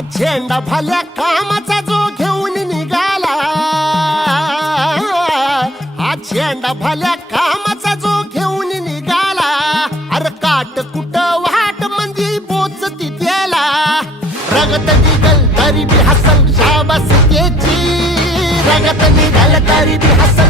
झेंडा भल्या कामाचा जो घेऊन निघाला. हा झेंडा भल्या कामाचा जो घेऊन निघाला. अरे काट कुट वाट म्हणजे बोच तिथेला. रगत निघल तरी बी हसल शाबास त्याची रगत निघल तरी बी हसल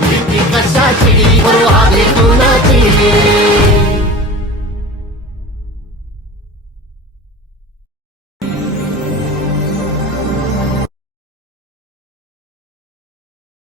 பின்னி கசாச்சிடி ஒரு ஆவே